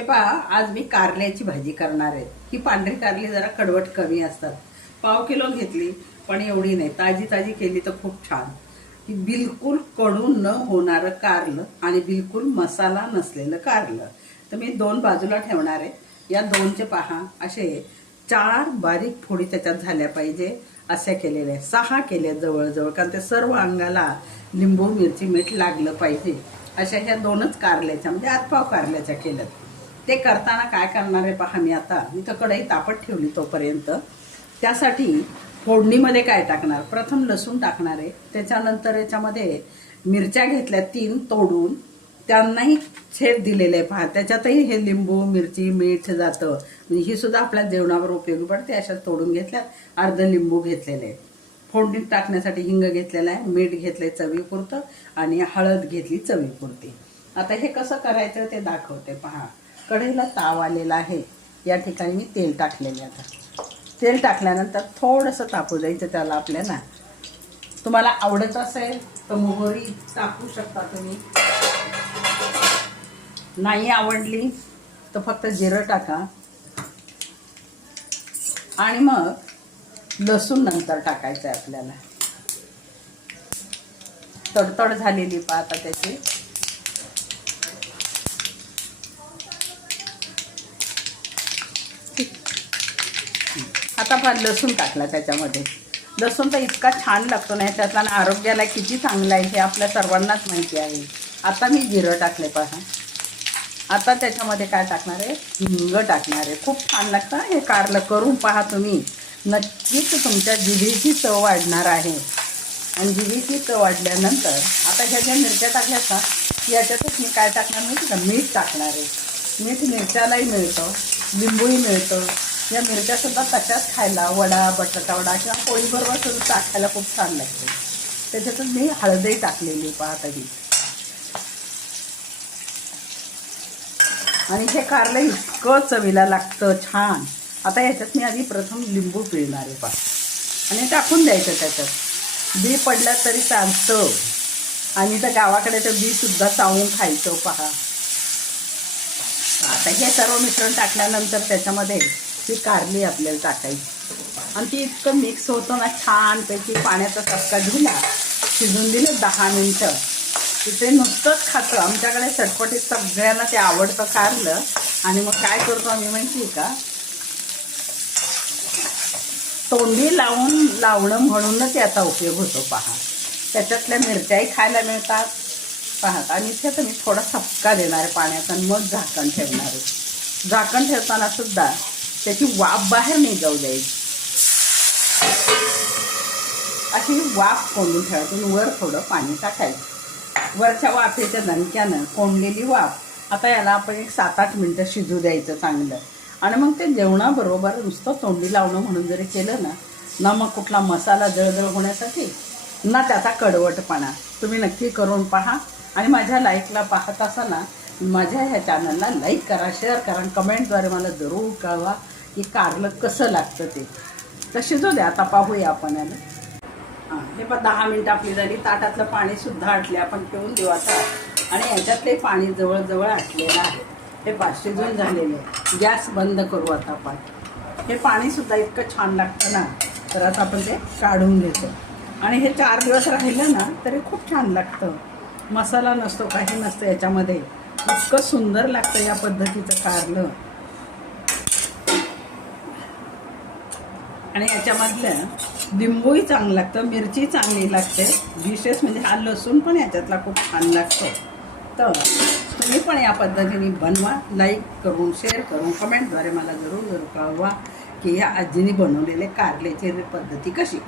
हे पहा आज मी कारल्याची भाजी करणार आहे. ही पांढरी कारली जरा कडवट कमी असतात. पाव किलो घेतली पण एवढी नाही. ताजी ताजी केली तर खूप छान. ही बिलकुलकडून न होणारं कारलं आणि बिलकुल मसाला नसलेलं कारलं. तर मी दोन बाजूला ठेवणार आहे. या दोनचे पहा असे चार बारीक फोडी त्याच्यात झाल्या पाहिजे. असे केलेले आहे. सहा केल्या जवळजवळ कारण ते सर्व अंगाला लिंबू मिरची मीठ लागलं पाहिजे. अशा ह्या दोनच कारल्याच्या म्हणजे आतपाव कारल्याच्या केल्यात. ते करताना काय करणार आहे पहा मी आता. इथं कढई तापत ठेवली तोपर्यंत. त्यासाठी फोडणीमध्ये काय टाकणार? प्रथम लसूण टाकणार आहे. त्याच्यानंतर याच्यामध्ये मिरच्या घेतल्या तीन तोडून. त्यांनाही छेद दिलेले आहे पहा. त्याच्यातही हे लिंबू मिरची मीठ जातं. म्हणजे ही सुद्धा आपल्या जेवणावर उपयोगी पडते. अशा तोडून घेतल्यात. अर्ध लिंबू घेतलेले आहे फोडणीत टाकण्यासाठी हिंग घेतलेला आहे. मीठ घेतलंय चवीपुरतं आणि हळद घेतली चवीपुरती. आता हे कसं करायचं ते दाखवते पहा. कढईला ताव आलेला आहे. या ठिकाणी मी तेल टाकलेले आता. तेल टाकल्यानंतर थोडंसं तापू द्यायचं त्याला आपल्याला. तुम्हाला आवडत असेल तर मोहरी टाकू शकता तुम्ही. नाही आवडली तर फक्त जिरं टाका. आणि मग लसूण नंतर टाकायचं आहे आपल्याला. तडतड झालेली पाहता त्याची. आता फार लसूण टाकला त्याच्यामध्ये. लसूण तर इतका छान लागतो नाही त्यातला आरोग्याला किती चांगला आहे हे आपल्या सर्वांनाच माहिती आहे. आता मी जिरं टाकले पहा. आता त्याच्यामध्ये काय टाकणार आहे? हिंग टाकणार आहे. खूप छान लागतं हे कारलं करून पहा तुम्ही. नक्कीच तुमच्या जिभेची चव वाढणार आहे. आणि जिभेची चव वाढल्यानंतर आता ह्या ज्या मिरच्या टाकल्या ना याच्यातच मी काय टाकणार माहिती का? मीठ टाकणार आहे. मीठ मिरच्यालाही मिळतं लिंबूही मिळतं. या मिरच्यासुद्धा तशाच खायला? वडा बटाटा वडा किंवा पोळीबरोबर सुद्धा टाकायला खूप छान लागते. त्याच्यातच मी हळदही टाकलेली पाहता ही आणि हे कारलं इतकं चवीला लागतं छान. आता याच्यात मी आधी प्रथम लिंबू पिळणार आहे पा आणि टाकून द्यायचं त्याच्यात. बी पडलं तरी चालतं. आणि तर गावाकडे तर बी सुद्धा चावून खायचं पहा. आता हे सर्व मिश्रण टाकल्यानंतर त्याच्यामध्ये ती कारली आपल्याला टाकायची. आणि ती इतकं मिक्स होतं ना छानपैकी पाण्याचा चपका दिला शिजून दिलं दहा मिनटं. तिथे नुसतंच खातं. आमच्याकडे चटपटीत सगळ्यांना ते आवडतं कारलं. आणि मग काय करतो आम्ही माहिती का? तोंडी लावून लावणं म्हणूनच याचा उपयोग होतो पहा. त्याच्यातल्या मिरच्याही खायला मिळतात. पाहत आणि इथे तर मी थोडा सपका देणार आहे पाण्याचा आणि मग झाकण ठेवणार आहे. झाकण ठेवताना सुद्धा त्याची वाफ बाहेर नाही जाऊ द्यायची. अशी वाफ कोंडून ठेवायची तुम्ही वर थोडं पाणी टाकायचं. वरच्या वाफेच्या दणक्यानं कोंडलेली वाफ. आता याला आपण एक सात आठ मिनटं शिजू द्यायचं चांगलं. आणि मग ते जेवणाबरोबर नुसतं तोंडी लावणं म्हणून जरी केलं ना ना मग कुठला मसाला जळजळ होण्यासाठी ना त्याचा कडवटपणा. तुम्ही नक्की करून पहा. आणि माझ्या लाईकला पाहत असताना माझ्या ह्या चॅनलला लाईक करा शेअर करा आणि कमेंटद्वारे मला जरूर कळवा की कारलं कसं लागतं ते. तर शिजू द्या आता पाहूया आपण याला. हां हे पण दहा मिनटं आपली झाली. ताटातलं पाणीसुद्धा आटले आपण पिऊन देऊ आता. आणि याच्यातले पाणी जवळजवळ आटलेलं आहे. हे पा शिजून झालेले. आहे गॅस बंद करू आता आपण. हे पाणीसुद्धा इतकं छान लागतं ना. तर आता आपण ते काढून घेतो. आणि हे चार दिवस राहिलं ना तरी खूप छान लागतं. मसाला नसतो काही नसतं याच्यामध्ये. इतकं सुंदर लागतं या पद्धतीचं कारलं. आणि याच्यामधलं लिंबूही चांगलं लागतं मिरची चांगली लागते. विशेष म्हणजे हा लसूण पण याच्यातला खूप छान लागतो. तर तुम्ही पण या पद्धतीने बनवा लाईक करून शेअर करून कमेंटद्वारे मला जरूर जरूर कळवा की या आजीने बनवलेले कारल्याची पद्धती कशी.